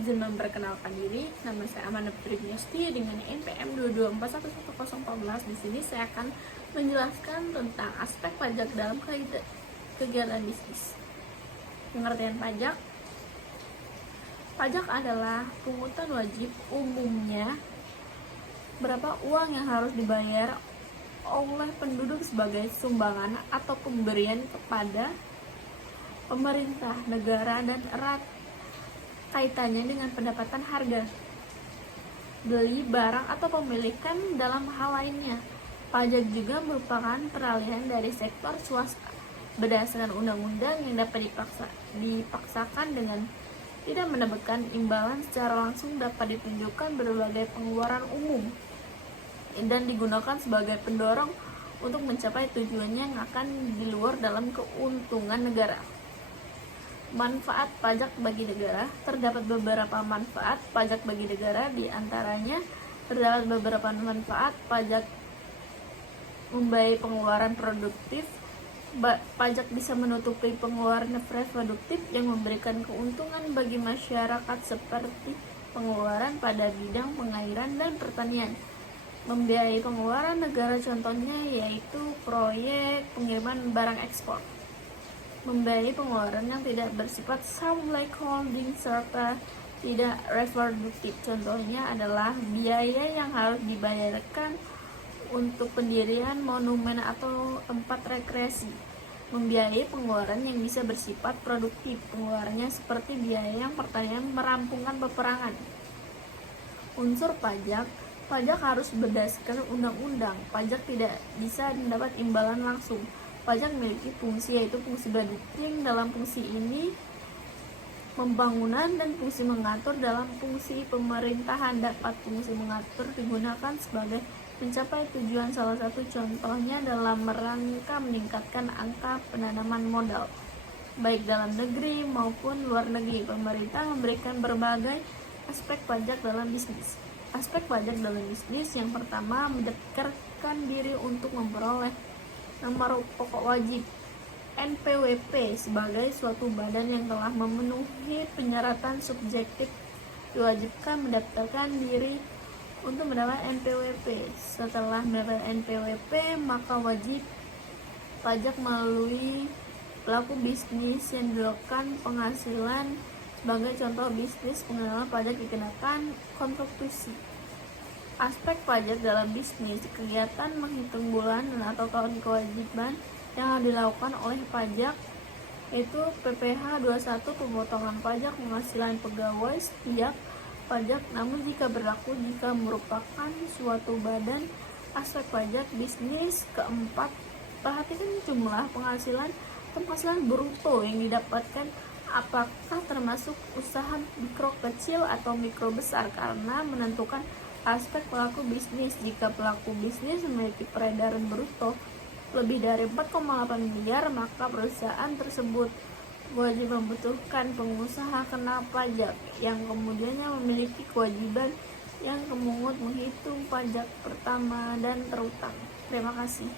Izin memperkenalkan diri, nama saya Amanda Putri Gusti dengan NPM 2241114. Di sini saya akan menjelaskan tentang aspek pajak dalam kegiatan bisnis. Pengertian pajak. Pajak adalah pungutan wajib umumnya berapa uang yang harus dibayar oleh penduduk sebagai sumbangan atau pemberian kepada pemerintah, negara, dan erat kaitannya dengan pendapatan harga beli barang atau pemilikan dalam hal lainnya. Pajak juga merupakan peralihan dari sektor swasta berdasarkan undang-undang yang dapat dipaksakan dengan tidak mendapatkan imbalan secara langsung, dapat ditunjukkan berbagai pengeluaran umum dan digunakan sebagai pendorong untuk mencapai tujuannya yang akan di luar dalam keuntungan negara. Manfaat pajak bagi negara. Terdapat beberapa manfaat pajak bagi negara, di antaranya terdapat beberapa manfaat pajak membiayai pengeluaran produktif. Pajak bisa menutupi pengeluaran produktif yang memberikan keuntungan bagi masyarakat seperti pengeluaran pada bidang pengairan dan pertanian. Membiayai pengeluaran negara contohnya yaitu proyek pengiriman barang ekspor. Membiayai pengeluaran yang tidak bersifat like holding serta tidak reproduktif. Contohnya adalah biaya yang harus dibayarkan untuk pendirian monumen atau tempat rekreasi. Membiayai pengeluaran yang bisa bersifat produktif. Pengeluarannya seperti biaya yang pertanian merampungkan peperangan. Unsur pajak. Pajak harus berdasarkan undang-undang. Pajak tidak bisa mendapat imbalan langsung. Pajak memiliki fungsi, yaitu fungsi budgeting dalam fungsi ini pembangunan dan fungsi mengatur dalam fungsi pemerintahan. Dapat fungsi mengatur digunakan sebagai mencapai tujuan, salah satu contohnya dalam rangka meningkatkan angka penanaman modal baik dalam negeri maupun luar negeri. Pemerintah memberikan berbagai aspek pajak dalam bisnis. Aspek pajak dalam bisnis yang pertama, mendaftarkan diri untuk memperoleh nomor pokok wajib NPWP sebagai suatu badan yang telah memenuhi penyeratan subjektif, diwajibkan mendaftarkan diri untuk mendapat NPWP. Setelah mendapat NPWP, maka wajib pajak melalui pelaku bisnis yang dilakukan penghasilan. Sebagai contoh bisnis, pengenalan pajak dikenakan kontribusi. Aspek pajak dalam bisnis, kegiatan menghitung bulanan atau tahun kewajiban yang dilakukan oleh pajak, yaitu PPh 21, pemotongan pajak penghasilan pegawai setiap pajak, namun jika berlaku jika merupakan suatu badan. Aspek pajak bisnis keempat, perhatikan jumlah penghasilan atau penghasilan bruto yang didapatkan, apakah termasuk usaha mikro kecil atau mikro besar, karena menentukan aspek pelaku bisnis. Jika pelaku bisnis memiliki peredaran bruto lebih dari 4,8 miliar, maka perusahaan tersebut wajib membutuhkan pengusaha kena pajak yang kemudiannya memiliki kewajiban yang memungut menghitung pajak pertama dan terutang. Terima kasih.